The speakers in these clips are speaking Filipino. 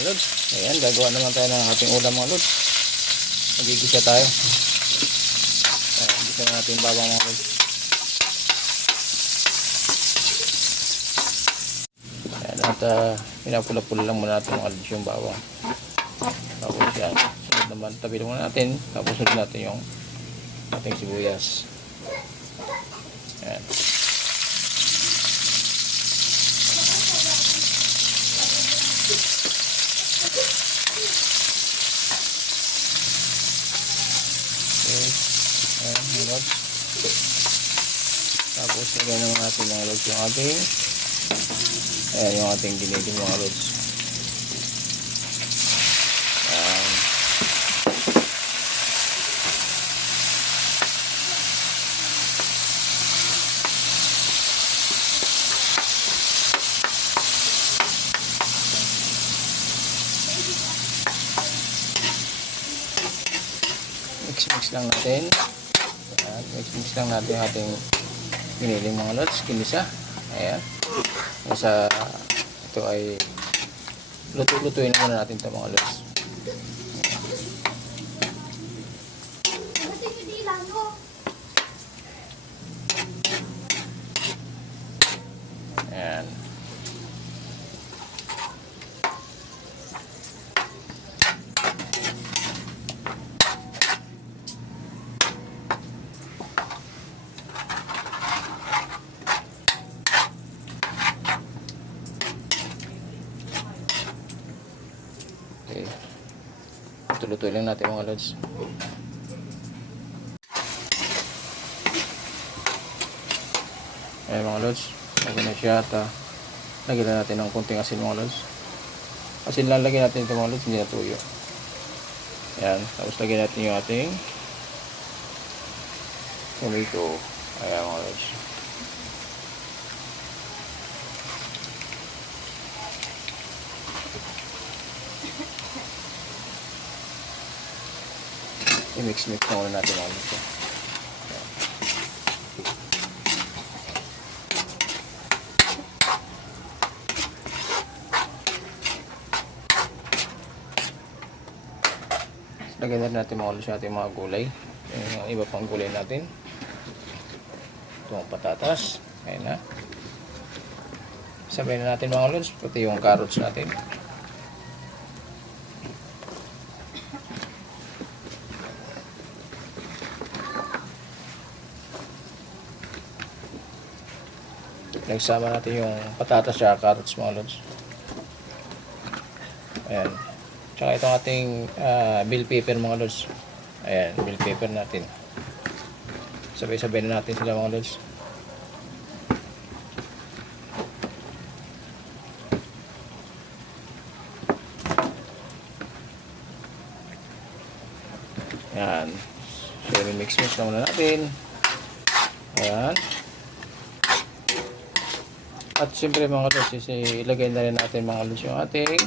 mga lods. Ayan, gagawa naman tayo ng ating ulam mga lods. Magigisa tayo. Ayan, gisa na natin bawang mga lods. Ayan, at pinapula-pula lang muna natin mga lods yung bawang. Tapos yan, sunod naman, tabi naman natin. Tapos sunod natin yung ating sibuyas. Ayan. Ayan, mga lods. Tapos lagay naman natin mga lods yung ating giniling mga lods. Ayan. Mix lang natin. Ayan, mix lang natin yung ating giniling mga lods, kinisa. Ayan. Nasa ito ay lutuin muna natin ito mga lods. Ayan. Okay. Lutuin lang natin mga lods. Ayan mga lods. Lagyan na siya at lagyan na natin ng konting asin mga lods. Asin lang lagyan natin ito mga lods, hindi na tuyo. Ayan. Tapos lagyan natin yung ating tomato. Ayan mga lods. I-mix na muna natin mga lods. Lagyan na natin mga lods yung ating mga gulay. Yung iba pang gulay natin. Ito ang patatas. Ayan na. Sabay na natin mga lods, pati yung carrots natin. Nagsama natin yung patatas at carrots mga lods. Ayan. Tsaka itong ating bell pepper mga lods. Ayan, bell pepper natin. Sabay-sabay na natin sila mga lods. Ayan. So, mix na muna natin. Ayan. At siyempre mga lods, ilagay na rin natin mga lods yung ating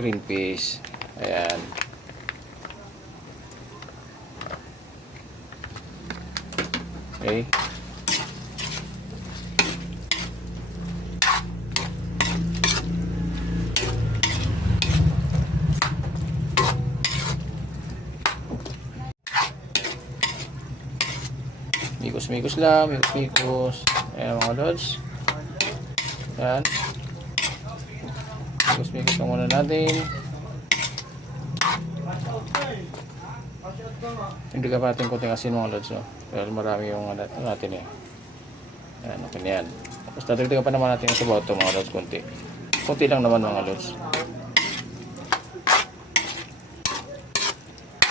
green peas. Ayan. Okay. Mikos-mikos lang, mikos-mikos. Ayan mga lods. Ayan. Mikos-mikos lang muna natin. Hindi ka pa natin konting asin mga lods. No? Pero marami yung natin eh. Ayan, okay na yan. Tapos natagdagan pa naman natin yung sabaw ito mga lods. Kunti lang naman mga lods.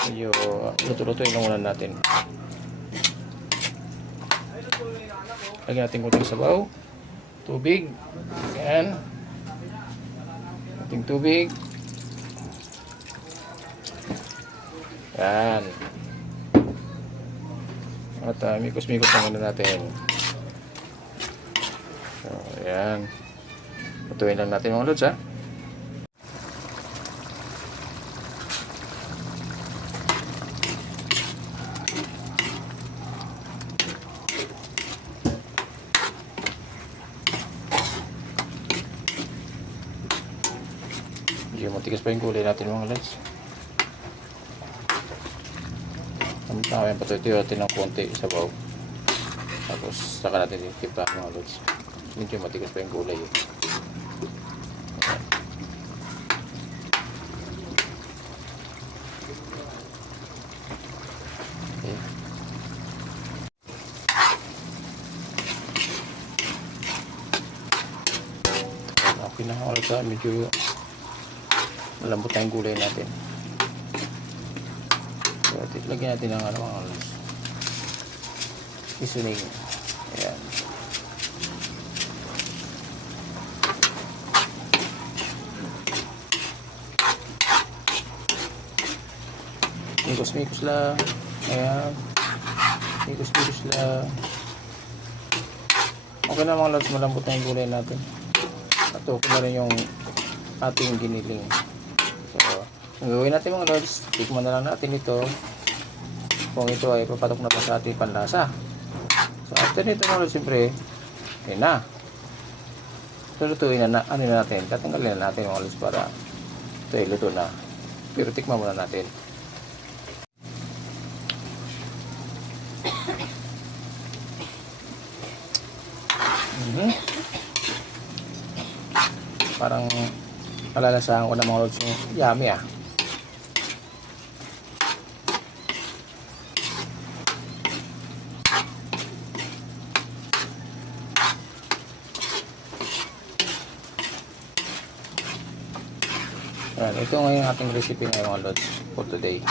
Medyo luto-lutuin lang muna natin. Lagyan natin konting sabaw. Tubig. Ayan. Konting tubig. Ayan. At mikos-mikos lang muna natin. So, ayan. Lutuin lang natin mga lods ha. pa yung gulay natin mga lods. Tama yung patutuyo natin ng konti sa baw. Tapos saka natin itipla mga lods. Medyo matigas pa yung gulay eh. Okay na ako sa medyo malambot na yung gulay natin. So, lagyan natin ng mga seasoning. Ayan. Mikos-mikos lang. Ayan. Mikos-mikos lang. Okay na mga lods, malambot na yung gulay natin. At okay na rin yung ating giniling. So, ang gawin natin mga lods, tikman na lang natin ito kung ito ay papatok na pa sa ating panlasa. So after nito mga lods, siyempre yun na, lutuin na ano na natin, tatanggalin na natin mga lods para ito ay luto na. Pero tikman muna natin. Parang malalasahan ko na mga lods yung yummy ah. Ayan, ito ngayon yung ating recipe ngayon mga lods for today.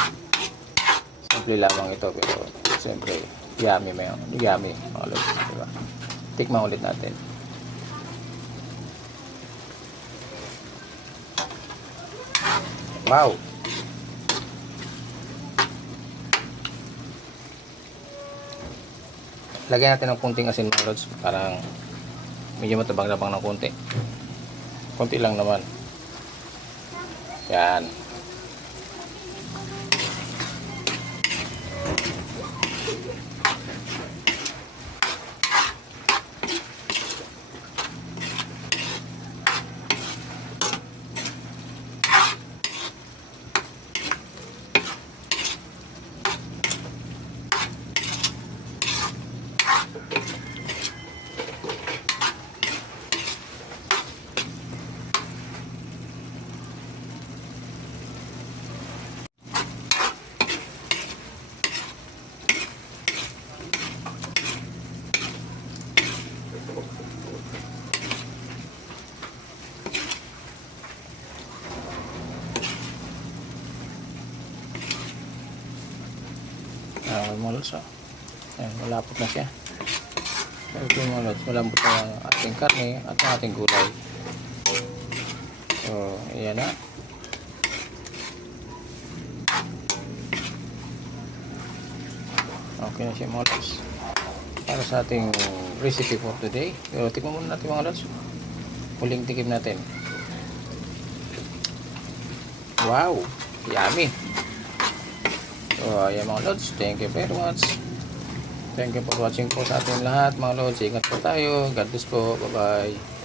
Simple lamang ito pero siyempre yummy mga lods, diba? Tikman ulit natin. Wow! Lagyan natin ng kunting asin mga lods. Parang medyo matabang-labang ng kunti. Kunti lang naman. Yan. Mga lods, oh. Ayan, malapot na siya. So, ito yung mga lods, malambot na ang ating karne at ang ating gulay. So, ayan na. Okay na siya mga lods. Para sa ating recipe for today. Pero tikman muna natin mga lods. Huling tikim natin. Wow! Yummy! So, ayan mga lods. Thank you very much. Thank you for watching po sa ating lahat mga lods. Ingat po tayo. God bless po. Bye-bye.